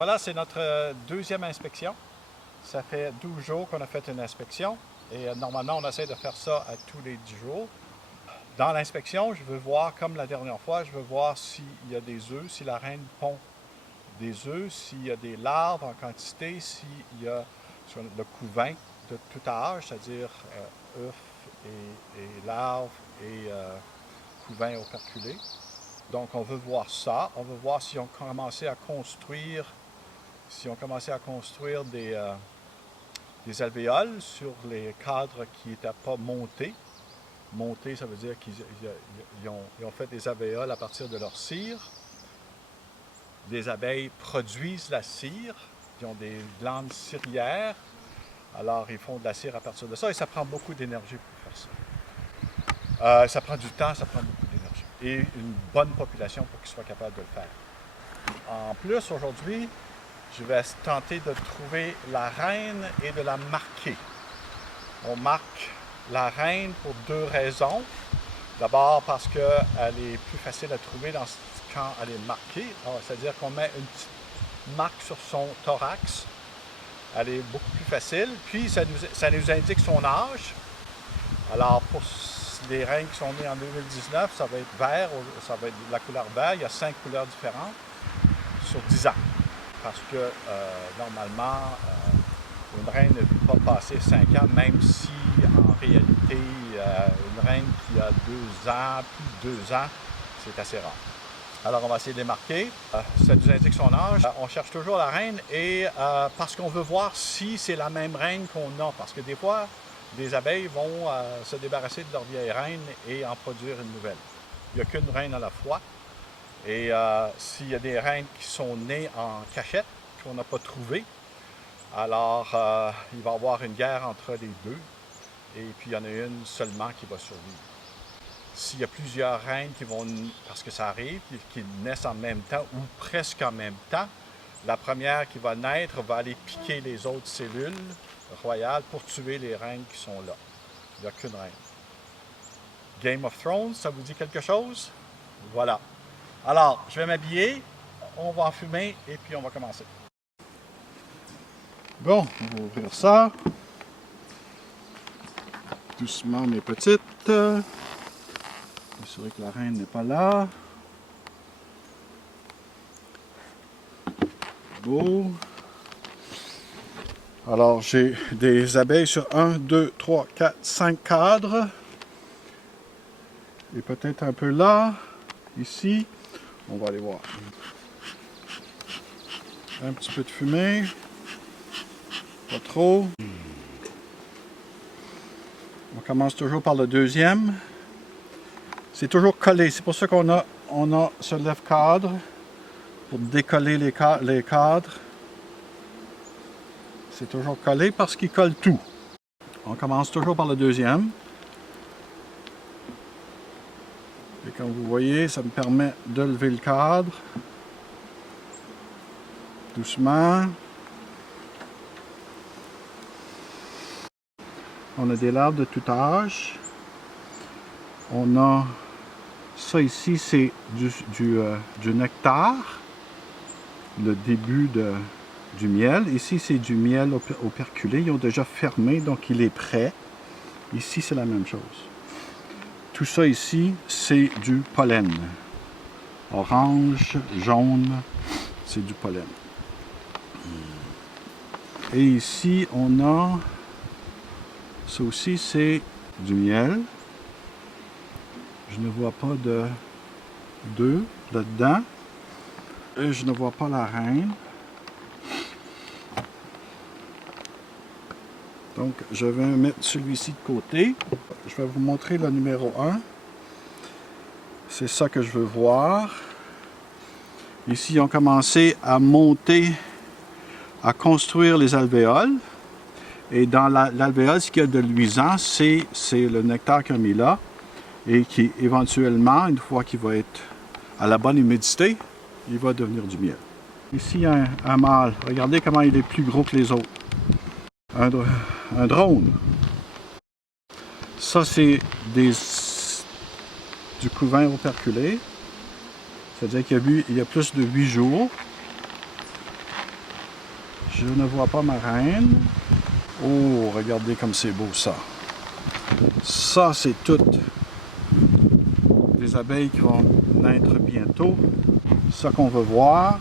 Voilà, c'est notre deuxième inspection. Ça fait 12 jours qu'on a fait une inspection et normalement, on essaie de faire ça à tous les 10 jours. Dans l'inspection, je veux voir, comme la dernière fois, je veux voir s'il y a des œufs, si la reine pond des œufs, s'il y a des larves en quantité, s'il y a le couvain de tout âge, c'est-à-dire œufs et larves et couvain operculé. Donc, on veut voir ça. On veut voir si on commençait à construire des alvéoles sur les cadres qui n'étaient pas montés. Montés, ça veut dire qu'ils ont fait des alvéoles à partir de leur cire. Les abeilles produisent la cire, ils ont des glandes cirières, alors ils font de la cire à partir de ça et ça prend beaucoup d'énergie pour faire ça. Ça prend du temps, ça prend beaucoup d'énergie et une bonne population pour qu'ils soient capables de le faire. En plus, aujourd'hui, je vais tenter de trouver la reine et de la marquer. On marque la reine pour deux raisons. D'abord parce qu'elle est plus facile à trouver quand elle est marquée. C'est-à-dire qu'on met une petite marque sur son thorax. Elle est beaucoup plus facile. Puis ça nous indique son âge. Alors pour les reines qui sont nées en 2019, ça va être vert, ça va être la couleur vert. Il y a 5 couleurs différentes sur 10 ans. Parce que normalement, une reine ne peut pas passer 5 ans, même si en réalité, une reine qui a 2 ans, plus de 2 ans, c'est assez rare. Alors on va essayer de les marquer. Ça nous indique son âge. On cherche toujours la reine et parce qu'on veut voir si c'est la même reine qu'on a. Parce que des fois, les abeilles vont se débarrasser de leur vieille reine et en produire une nouvelle. Il n'y a qu'une reine à la fois. Et s'il y a des reines qui sont nées en cachette, qu'on n'a pas trouvées, alors il va y avoir une guerre entre les deux. Et puis il y en a une seulement qui va survivre. S'il y a plusieurs reines qui vont, parce que ça arrive, qui naissent en même temps ou presque en même temps, la première qui va naître va aller piquer les autres cellules royales pour tuer les reines qui sont là. Il n'y a qu'une reine. Game of Thrones, ça vous dit quelque chose? Voilà. Alors, je vais m'habiller, on va enfumer et puis on va commencer. Bon, on va ouvrir ça. Doucement, mes petites. Assurer que la reine n'est pas là. Beau. Alors, j'ai des abeilles sur 1, 2, 3, 4, 5 cadres. Et peut-être un peu là, ici. On va aller voir. Un petit peu de fumée. Pas trop. On commence toujours par le deuxième. C'est toujours collé. C'est pour ça qu'on a ce lève-cadre pour décoller les cadres. C'est toujours collé parce qu'il colle tout. On commence toujours par le deuxième. Et comme vous voyez, ça me permet de lever le cadre. Doucement. On a des larves de tout âge. On a ça ici, c'est du nectar, le début du miel. Ici, c'est du miel operculé. Ils ont déjà fermé, donc il est prêt. Ici, c'est la même chose. Tout ça ici, c'est du pollen. Orange, jaune, c'est du pollen. Et ici, on a... Ça aussi, c'est du miel. Je ne vois pas d'œufs là-dedans. Et je ne vois pas la reine. Donc, je vais mettre celui-ci de côté. Je vais vous montrer le numéro 1. C'est ça que je veux voir. Ici, ils ont commencé à monter, à construire les alvéoles. Et dans l'alvéole, ce qu'il y a de luisant, c'est le nectar qu'ils ont mis là. Et qui, éventuellement, une fois qu'il va être à la bonne humidité, il va devenir du miel. Ici, il y a un mâle. Regardez comment il est plus gros que les autres. Un drone. Ça, c'est du couvain operculé. C'est-à-dire qu'il y a plus de 8 jours. Je ne vois pas ma reine. Oh, regardez comme c'est beau ça. Ça, c'est toutes des abeilles qui vont naître bientôt. C'est ça qu'on veut voir.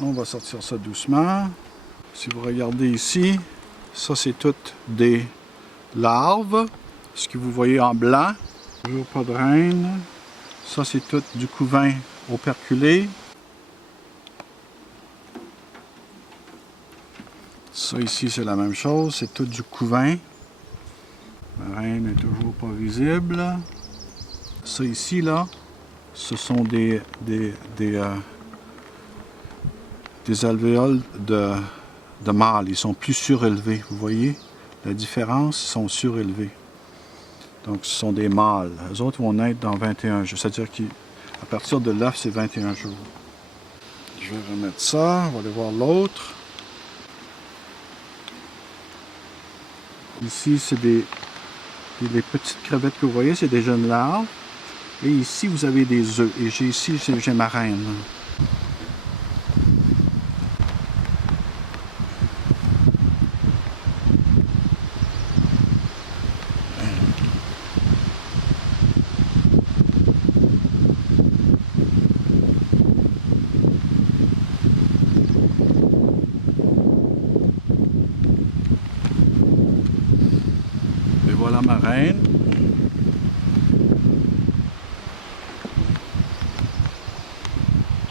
On va sortir ça doucement. Si vous regardez ici, ça c'est toutes des larves. Ce que vous voyez en blanc. Toujours pas de reine. Ça c'est tout du couvain operculé. Ça ici c'est la même chose, c'est tout du couvain. La reine n'est toujours pas visible. Ça ici là, ce sont des alvéoles de mâles. Ils sont plus surélevés. Vous voyez la différence? Ils sont surélevés. Donc ce sont des mâles. Les autres vont naître dans 21 jours. C'est-à-dire qu'à partir de l'œuf, c'est 21 jours. Je vais remettre ça. On va aller voir l'autre. Ici, c'est les petites crevettes que vous voyez, c'est des jeunes larves. Et ici, vous avez des œufs. Et ici, j'ai ma reine. Et voilà ma reine.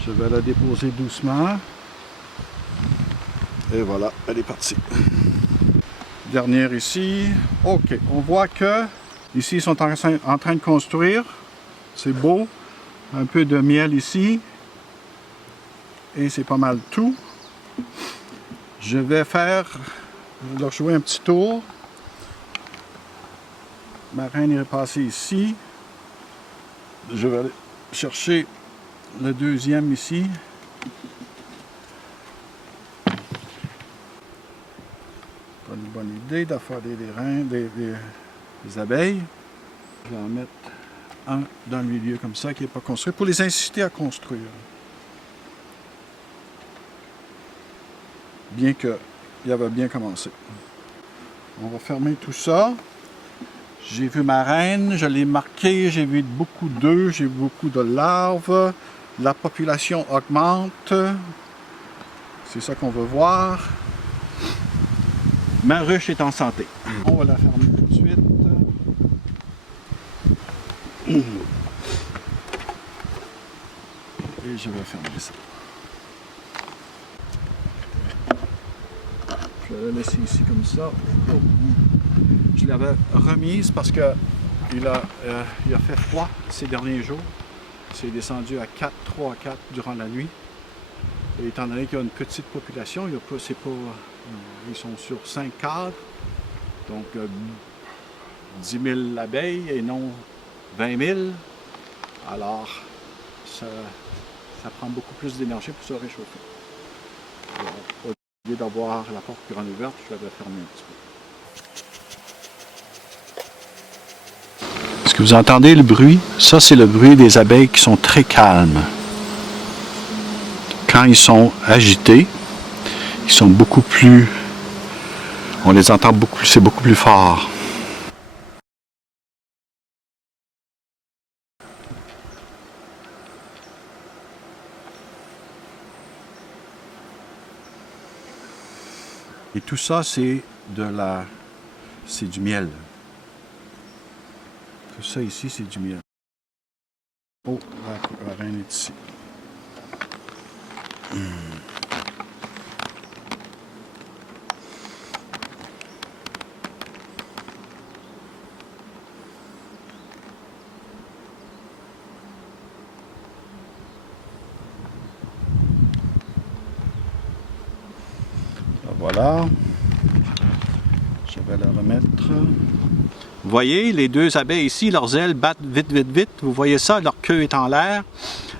Je vais la déposer doucement. Et voilà, elle est partie. Dernière ici. OK, on voit que ici ils sont en train de construire. C'est beau. Un peu de miel ici. Et c'est pas mal tout. Je vais leur jouer un petit tour. Ma reine est passée ici. Je vais aller chercher le deuxième ici. Pas une bonne idée d'affaler des reines, des abeilles. Je vais en mettre un dans le milieu comme ça qui n'est pas construit pour les inciter à construire. Bien qu'il avait bien commencé. On va fermer tout ça. J'ai vu ma reine, je l'ai marquée, j'ai vu beaucoup d'œufs, j'ai vu beaucoup de larves. La population augmente. C'est ça qu'on veut voir. Ma ruche est en santé. On va la fermer tout de suite. Et je vais fermer ça. Je vais la laisser ici comme ça. Je l'avais remise parce que il a fait froid ces derniers jours. C'est descendu à 4, 3 à 4 durant la nuit. Et étant donné qu'il y a une petite population, ils sont sur 5 cadres, donc 10 000 abeilles et non 20 000. Alors, ça prend beaucoup plus d'énergie pour se réchauffer. Alors, au lieu d'avoir la porte grande ouverte, je l'avais fermée un petit peu. Est-ce que vous entendez le bruit? Ça, c'est le bruit des abeilles qui sont très calmes. Quand ils sont agités, ils sont beaucoup plus... On les entend beaucoup, c'est beaucoup plus fort. Et tout ça, c'est du miel. Tout ça ici, c'est du miel. Oh, la reine est ici. Voilà. Je vais la remettre. Vous voyez, les deux abeilles ici, leurs ailes battent vite, vite, vite. Vous voyez ça, leur queue est en l'air.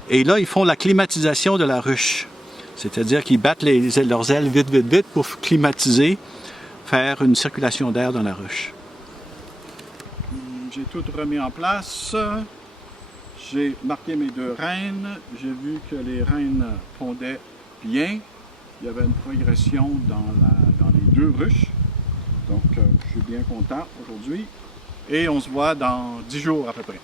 Et là, ils font la climatisation de la ruche. C'est-à-dire qu'ils battent leurs ailes vite, vite, vite pour climatiser, faire une circulation d'air dans la ruche. J'ai tout remis en place. J'ai marqué mes deux reines. J'ai vu que les reines pondaient bien. Il y avait une progression dans les 2 ruches. Donc, je suis bien content aujourd'hui. Et on se voit dans 10 jours à peu près.